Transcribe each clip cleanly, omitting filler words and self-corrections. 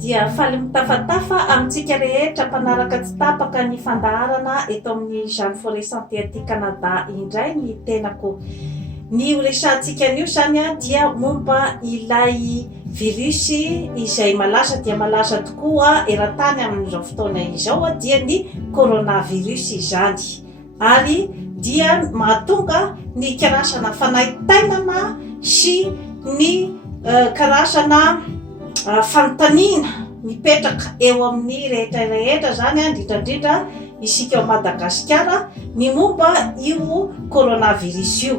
dia faly mitafatafa amintsika rehetra mpanaraka tsy tapaka ny fandaharana eto amin'ny Jean Forêt Santé aty Canada indray ny tenako. Ny resantsika anio zany dia momba ilay virusy izay malaza dia malaza tokoa eran-tany amin'izao fotoana izao dia ny coronavirus izany. Ary dia mahatonga ny karazana fanaitainana sy ny karazana fanontaniana mipetraka eo amin'ny rehetra zany indrindra isika ao Madagasikara ny momba io coronavirus io.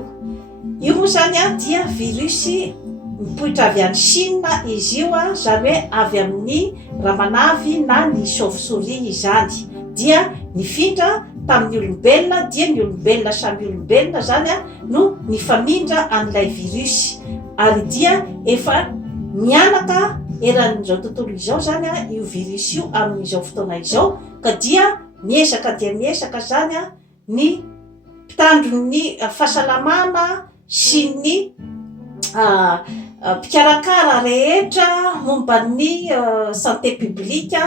Io moa zany dia virusy mipoitra avy any Chine izy io zany hoe avy amin'ny ramanavy na ny chauve-souris izany. Dia nifindra tamin'ny olombelona dia ny olombelona samy olombelona zany no nifamindra an'ilay virusy. Ary dia efa mianaka eran'izao tontolo izao zany io virus io amin'izao fotoana izao ka dia miezaka zany ny mpitandro ny fahasalamana sy ny mpikarakara rehetra momba ny santé publique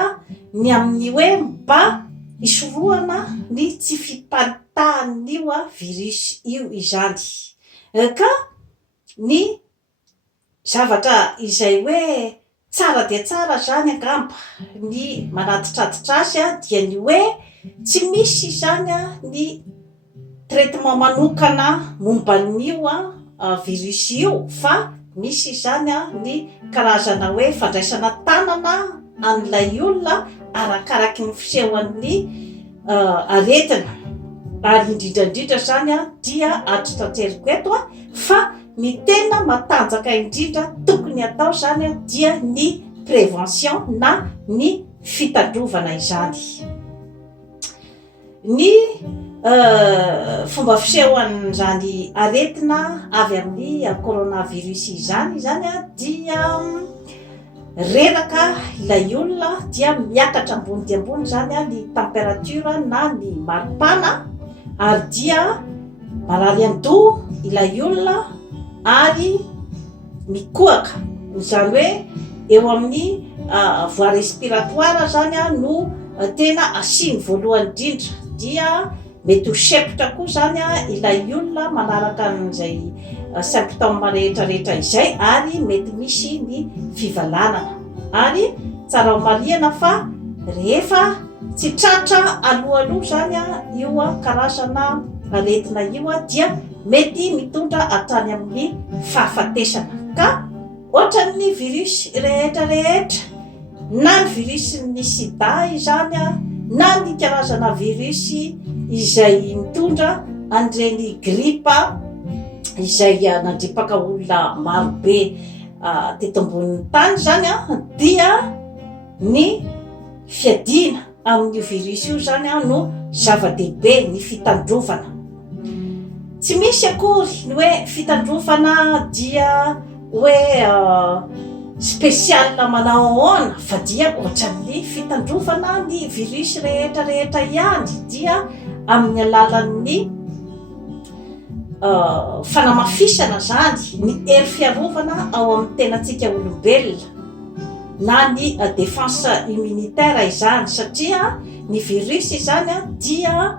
ny amin'ny hoe mba isorohana ny tsy fiparitahan'io virus io izany. Ka ny zavatra izay hoe tsara dia tsara zany angamba ny manatitratitra azy dia ny hoe tsy misy zany ny traitement manokana momba n'io virus io fa misy zany ny karazana hoe fandraisana tanana an'ilay olona arakaraky ny fisehoan'ny aretina. Ary indrindra zany dia atrotrateriko eto fa ny tena matanjaka indrindra tokony atao zany dia ny prévention na ny fitandrovana izany. Ny fomba fisehoan'izany aretina avy amin'ny coronavirus izany dia reraka ilay olona dia miakatra ambony dia ambony zany ny température na ny maripana ary dia marary an-doha ilay olona ary mikohaka zany hoe eo amin'ny voie respiratoire zany no tena asiny voalohany indrindra. Dia mety ho sepotra koa zany ilay olona manaraka an'izay symptôme rehetra izay ary mety misy ny fivalanana. Ary tsara ho marihana fa rehefa tsy tratra aloha zany io karazana aretina io dia mety mitondra hatrany amin'ny fahafatesana. Ka ohatran'ny virus rehetra na ny virus ny sida izany na ny karazana virus izay mitondra an'ireny gripa izay nandripaka olona marobe teto ambonin'ny tany zany dia ny fiadina amin'io virus io zany no zava-dehibe ny fitandrovana. Tsy misy akory ny hoe fitandrovana dia hoe spesial manao ahoana fa dia ohatran'ny fitandrovana ny virus rehetra ihany dia amin'ny alalan'ny fanamafisana zany ny hery fiarovana ao amin'ny tenantsika olombelona na ny défense immunitaire izany satria ny virus zany dia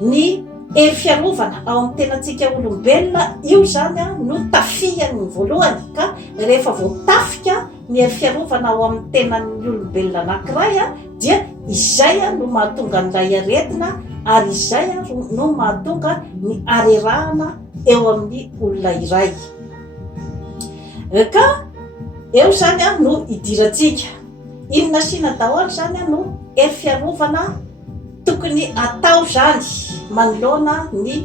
ny hery fiarovana ao amin'ny tenantsika olombelona io zany no tafiany voalohany. Ka rehefa voatafika ny hery fiarovana ao amin'ny tenan'ny olombelona anankiray dia izay no mahatonga an'ilay aretina ary izay no mahatonga ny arerahana eo amin'ny olona iray. Ka eo zany no idirantsika inona sina daholo zany no hery fiarovana tokony atao zany manoloana ny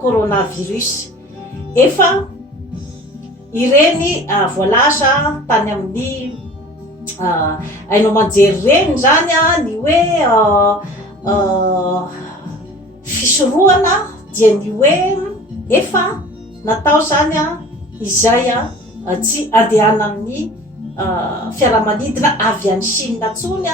coronavirus. Efa ireny voalaza tany amin'ny hainao manjery reny zany ny hoe fisorohana dia ny hoe efa natao zany izay tsy andehanan'ny fiaramanidina avy any Chine ntsony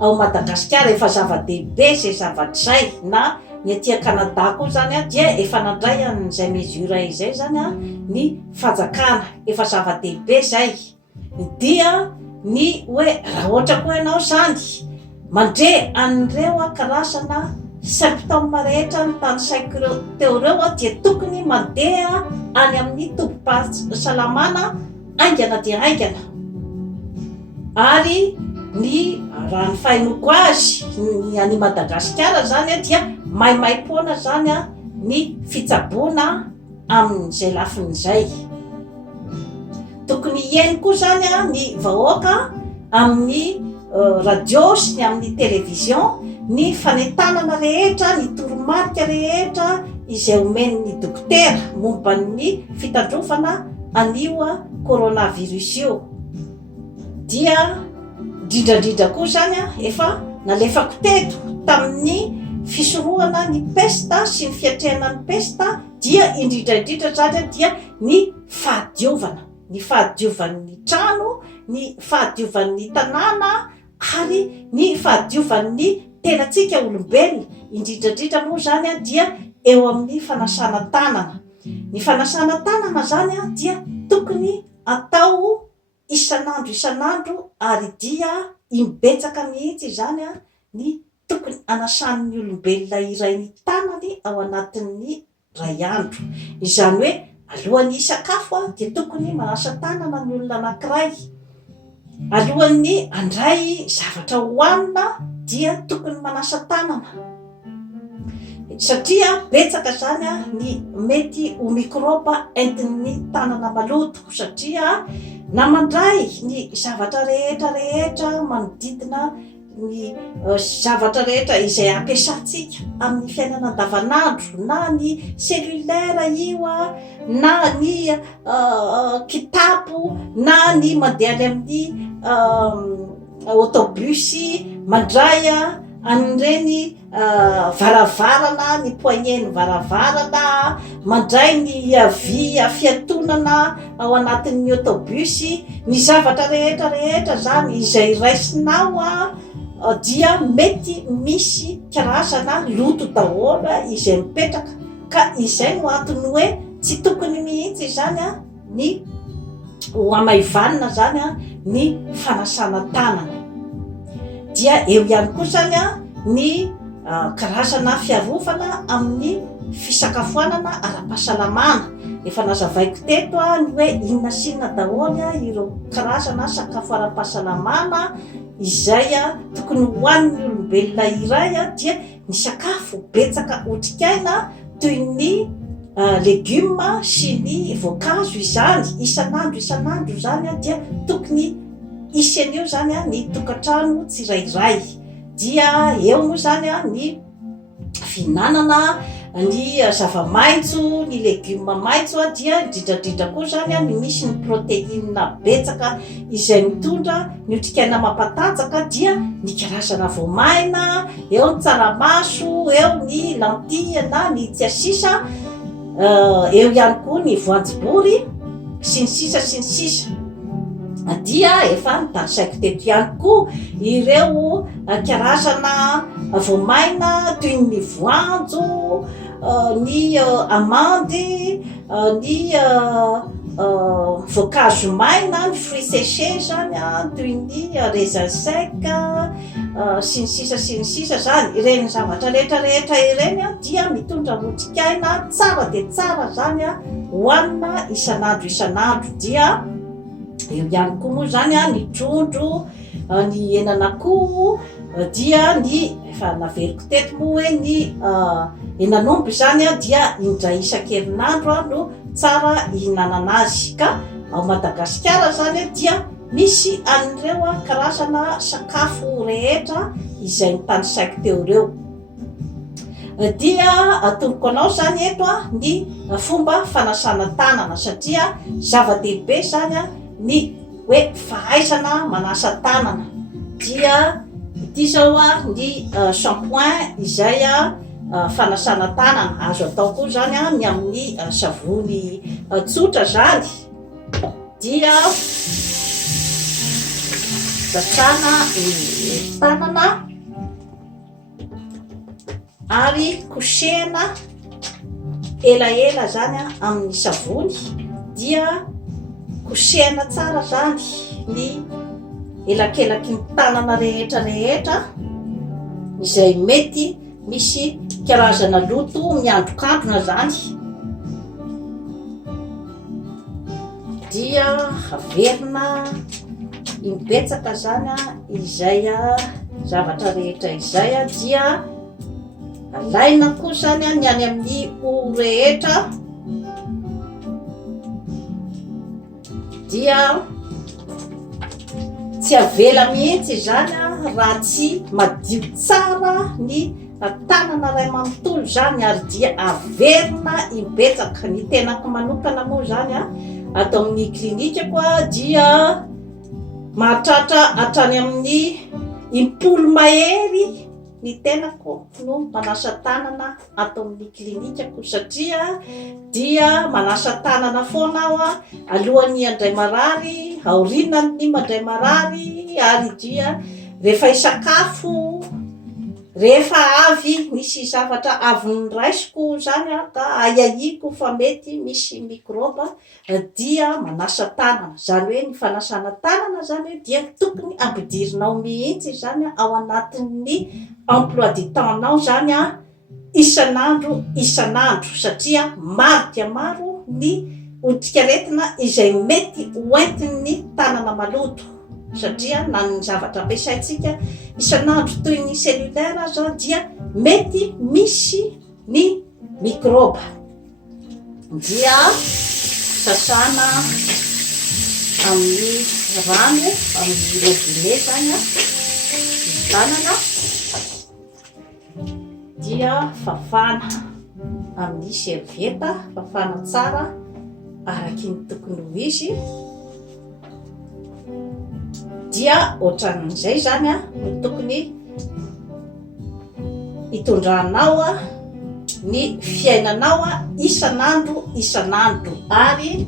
ao Madagasikara. Efa zava-dehibe zay zavatra zay na ny aty Canada koa zany dia efa nandray an'izay mesure izay zany ny fanjakana efa zava-dehibe zay. Dia ny hoe raha ohatra koa ianao zany mandre an'ireo a karazana symptôme rehetra ny tany saiko teo reo a dia tokony mandeha any amin'ny tobim-pahasalamana aingana dia aingana. Ary ny raha ny fahinoko azy ny any Madagasikara zany a dia maimaim-poana zany a ny fitsaboana amin'izay lafin'izay. Tokony hieny koa zany a ny vahoaka amin'ny radio sy ny amin'ny televizion ny fanentanana rehetra, ny toromarika rehetra izay omen'ny dokotera momba ny fitandrofana an'io coronavirus io. Dia indrindrandrindra koa zany a efa nalefako teto tamin'ny fisorohana ny pesta sy ny fiatrehana ny pesta dia indrindrandrindra zany dia ny fahadiovana, ny fahadiovan'ny trano, ny fahadiovan'ny tanàna ary ny fahadiovan'ny tenantsika olombelona. Indrindrandrindra moa zany a dia eo amin'ny fanasana tanana. Ny fanasana tanana zany a dia tokony atao isanandro ary dia imbetsaka mihitsy zany a ny tokony anasan'ny olombelona iray ny tanany ao anatin'ny ray andro. Izany hoe alohan'ny sakafo a dia tokony manasa tanana ny olona anankiray. Alohan'ny andray zavatra hohanina dia tokony manasa tanana. Satria betsaka zany a ny mety ho mikroba entin'ny tanana maloto, satria na mandray ny zavatra rehetra manodidina ny zavatra rehetra izay ampiasantsika amin'ny fiainana andavanandro, na ny cellulaire io a, na ny kitapo, na ny mandeha any amin'ny autobusy mandray an'ireny varavarana, ny poignée-ny varavarana, mandray ny vy fiatonana ao anatin'ny autobusy, ny zavatra rehetra zany izay raisinao dia mety misy karazana loto daholo izay mipetraka, ka izay no antony hoe tsy tokony mihitsy zany ny hamaivanina zany ny fanasana tanana. Dia eo ihany koa zany ny karazana fiarovana amin'ny fisakafoanana ara-pahasalamana. Efa nazavaiko teto ny hoe inona sy inona daholo ireo karazana sakafo ara-pahasalamana izay tokony hohanin'ny olombelona iray dia ny sakafo betsaka otrikaina toy ny legioma sy ny voankazo. Izany isanandro zany dia tokony isen'io zany ny tokantrano tsirairay. Dia eo moa zany ny finanana ny zava-maitso, ny legioma maitso dia indrindrandrindra koa zany ny misy ny protéine betsaka izay mitondra ny otrikaina mampatanjaka, dia ny karazana voamaina, eo ny tsaramaso, eo ny lentille na ny tsiasisa, eo ihany koa ny voanjobory sy ny sisa. Dia efa nitarisaiko teto ihany koa ireo karazana voamaina toy ny voanjo, ny amandy, ny voankazo maina, ny fruits séchés zany toy ny raisin sec sy ny sisa zany. Ireny zavatra rehetra ireny dia mitondra otrikaina tsara dia tsara zany hohanina isanandro. Dia eo ihany koa moa zany ny trondro, ny henan'akoho, dia ny efa naveriko teto moa hoe ny henan'omby zany dia indray isan-kerinandro no tsara ihinanana azy. Ka ao Madagasikara zany dia misy an'ireo karazana sakafo rehetra izay nitanisaiko teo reo. Dia atoroko anao zany eto ny fomba fanasana tanana, satria zava-dehibe zany ny hoe fahaizana manasa tanana. Dia ity zao ny shampoing izay fanasana tanana. Azo atao koa zany ny amin'ny savony tsotra zany. Dia satsana ny tanana ary kosehana elaela zany amin'ny savony. Dia kosehana tsara zany ny elakelaky ny tanana rehetrarehetra izay mety misy karazana loto miandrokandrona zany, dia averina imbetsaka zany izay zavatra rehetra izay dia alaina koa zany ny any amin'ny ho rehetra, dia tsy avela mihitsy zany raha tsy madio tsara ny tanana ray manontolo zany, ary dia averina imbetsaka. Ny tenako manokana moa zany ato amin'ny klinika koa dia mahatratra hatrany amin'ny 10 mahery ny tenako no manasa tanana ato amin'ny klinikako, satria dia manasa tanana foana aho alohan'ny andray marary, aorinan'ny mandray marary, ary dia rehefa isakafo, rehefa avy misy zavatra avy niraisiko zany ka aiaiko fa mety misy mikroba, dia manasa tanana. Zany hoe ny fanasana tanana zany hoe dia tokony ampidirinao mihitsy zany ao anatin'ny emploi du temps-nao zany isan'andro, satria maro dia maro ny otrikaretina izay mety hoentin'ny tanana maloto, satria na ny zavatra ampiasaitsika isan'andro toy ny cellulaire zao dia mety misy ny mikroba. Dia sasana amin'ny rano amin'ny robinet zany tanana, dia fafana amin'ny servieta, fafana tsara araky ny tokony ho izy, dia ohatran'izay zany no tokony hitondranao ny fiainanao isan'andro, ary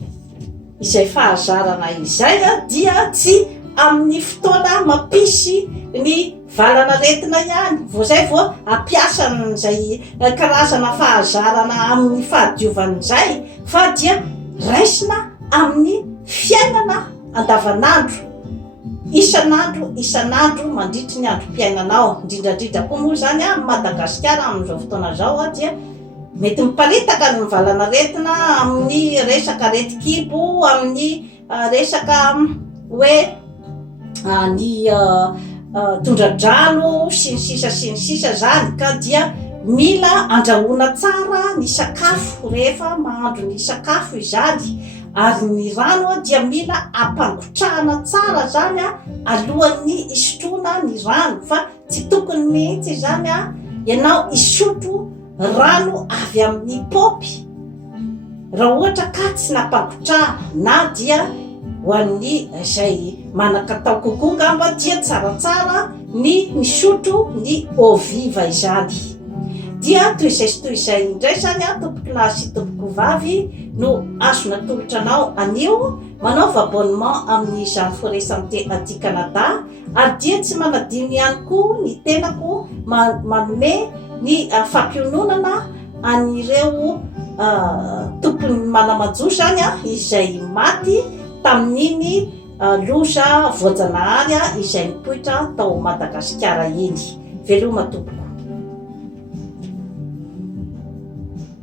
izay fahazarana izay dia tsy amin'ny fotoana mampisy ny valana retina ihany zay vao ampiasa n'izay karazana fahazarana amin'ny fahadiovan'izay, fa dia raisina amin'ny fiainana andavanandro, isan'andro mandritry ny androm-piainanao. Indrindrandrindra koa moa zany Madagasikara amin'izao fotoana zao dia mety miparitaka ny valana retina amin'ny resaka reti-kibo, amin'ny resaka hoe ny tondradrano sy ny sisa zany, ka dia mila andrahoana tsara ny sakafo rehefa mahandro ny sakafo izany, ary ny rano dia mila ampangotrahana tsara zany alohan'ny isotroana ny rano, fa tsy tokony mihitsy zany ianao isotro rano avy amin'ny paopy raha ohatra ka tsy nampangotrahana, na dia ho an'ny izay manan-katao kokoa ngamba dia tsaratsara ny misotro ny eau vive izany. Dia toy izay sy toy izay indray zany tompoko lahy sy tompoko vavy no azona tolotranao anio manaova abonnement amin'ny Jean Forêt Santé aty Canada, ary dia tsy manadino ihany koa ny tenako manome ny fampiononana an'ireo tompony manamajo zany izay maty tamin'iny loza voajanahary izay nipoitra tao Madagasikara iny. Veloma tompoko.